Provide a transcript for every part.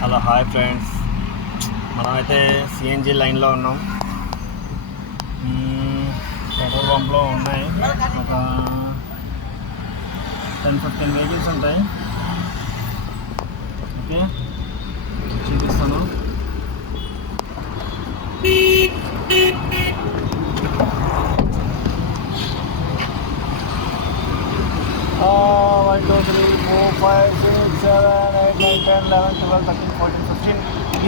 Hello hi friends, మనమైతే CNG లైన్లో ఉన్నాం. పెట్రోల్ పంప్లో ఉన్నాయి ఒక 10-15 వెహికల్స్ ఉంటాయి. ఓకే, చూపిస్తాను. One, two, three, 4, 5, 6, 7, 8, 9, 10, 11, 12, 13, 14, 15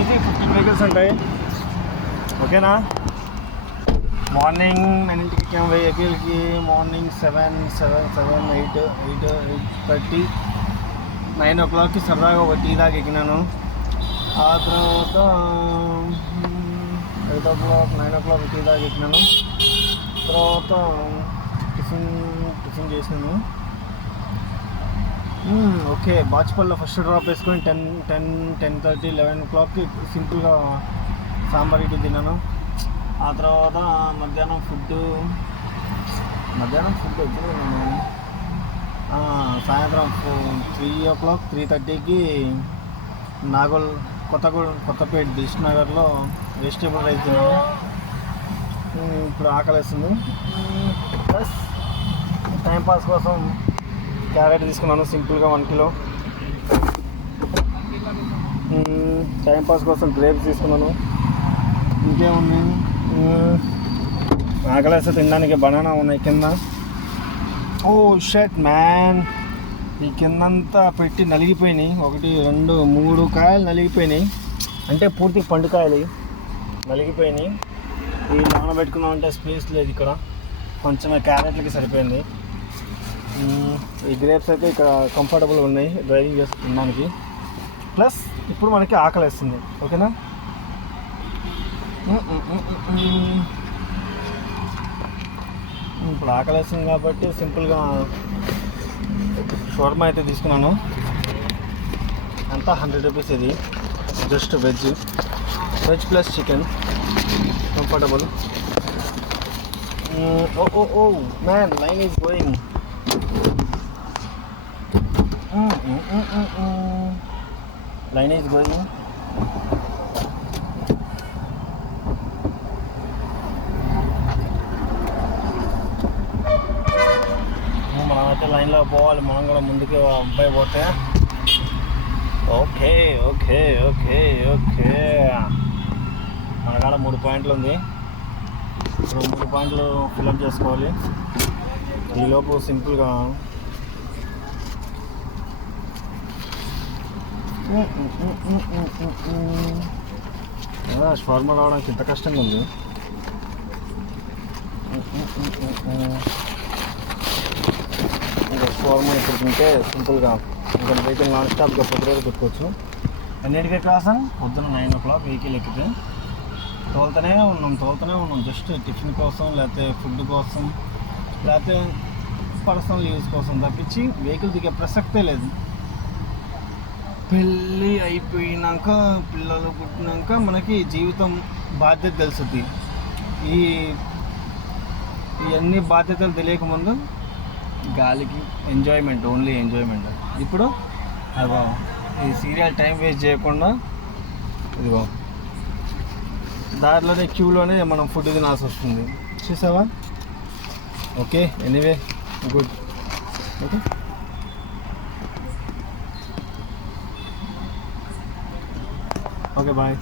easy 15 vehicles ఉంటాయి. ఓకేనా? మార్నింగ్ 9కి ఎక్కాము వెహికల్కి. మార్నింగ్ 8:30 9 o'clockకి సరదాగా ఒక టీ దాకా ఎక్కినాను. ఆ తర్వాత 8 o'clock 9 o'clock టీ దాకా ఎక్కినాను. తర్వాత టిఫిన్ చేసినాను. ఓకే, బాచుపల్లిలో ఫస్ట్ డ్రాప్ వేసుకొని 10:30 11 o'clockకి సింపుల్గా సాంబార్ ఇడ్లీ తిన్నాను. ఆ తర్వాత మధ్యాహ్నం ఫుడ్ వచ్చింది. నేను సాయంత్రం 3 o'clock 3:30కి కొత్తపేట దిల్షుక్ నగర్లో వెజిటేబుల్ రైస్ తిన్నాను. ఇప్పుడు ఆకలిస్తుంది. ప్లస్ టైంపాస్ కోసం క్యారెట్ తీసుకున్నాను సింపుల్గా 1 kilo. టైంపాస్ కోసం గ్రేప్స్ తీసుకున్నాను. ఇంకేముంది, ఆకలిస్తే తినడానికి బనానా ఉన్నాయి కింద. ఓ షట్ మ్యాన్, ఈ కిందంతా పెట్టి నలిగిపోయినాయి. 1 2 3 కాయలు నలిగిపోయినాయి, అంటే పూర్తి పండుకాయలు నలిగిపోయినాయి. ఈ నానబెట్టుకుందామంటే స్పేస్ లేదు ఇక్కడ, కొంచెం క్యారెట్లకి సరిపోయింది. ఈ గ్రేప్స్ అయితే ఇక్కడ కంఫర్టబుల్గా ఉన్నాయి డ్రైవింగ్ చేసుకున్నానికి. ప్లస్ ఇప్పుడు మనకి ఆకలి వేస్తుంది. ఓకేనా? ఇప్పుడు ఆకలి వేస్తుంది కాబట్టి సింపుల్గా షవర్మా అయితే తీసుకున్నాను. అంతా 100 rupees. ఇది just veg plus chicken, comfortable. Oh man, line is going. Line is going. మనమైతే లైన్లో పోవాలి, మనం కూడా ముందుకు అబ్బాయి పోతే. ఓకే ఓకే ఓకే ఓకే మన కాడ 3 పాయింట్లు ఉంది. ఇప్పుడు 3 పాయింట్లు ఫిల్అప్ చేసుకోవాలి. ఈలోపు సింపుల్గా షవర్మా రావడానికి ఇంత కష్టంగా ఉంది. షవర్మా ఇప్పుడు తింటే సింపుల్గా ఇంకా వెహికల్ నాన్ స్టాప్గా పొద్దురోజు పెట్టుకోవచ్చు. అన్నిటికీ కోసం పొద్దున్న 9 o'clock వెహికల్ ఎక్కితే తోలుతూనే ఉన్నాం. జస్ట్ టిఫిన్ కోసం, లేకపోతే ఫుడ్ కోసం, లేకపోతే పర్సనల్ యూజ్ కోసం తప్పించి వెహికల్ దిగే ప్రసక్తే లేదు. పెళ్ళి అయిపోయినాక, పిల్లలు పుట్టినాక మనకి జీవితం బాధ్యత తెలుస్తుంది. ఇవన్నీ బాధ్యతలు తెలియకముందు గాలికి ఎంజాయ్మెంట్, ఓన్లీ ఎంజాయ్మెంట్. ఇప్పుడు అగో ఈ సీరియల్ టైం వేస్ట్ చేయకుండా ఇదిగో దారిలోనే క్యూలోనే మనం ఫుడ్ తినాల్సి వస్తుంది. చూసావా? Okay, anyway good. Okay, okay bye.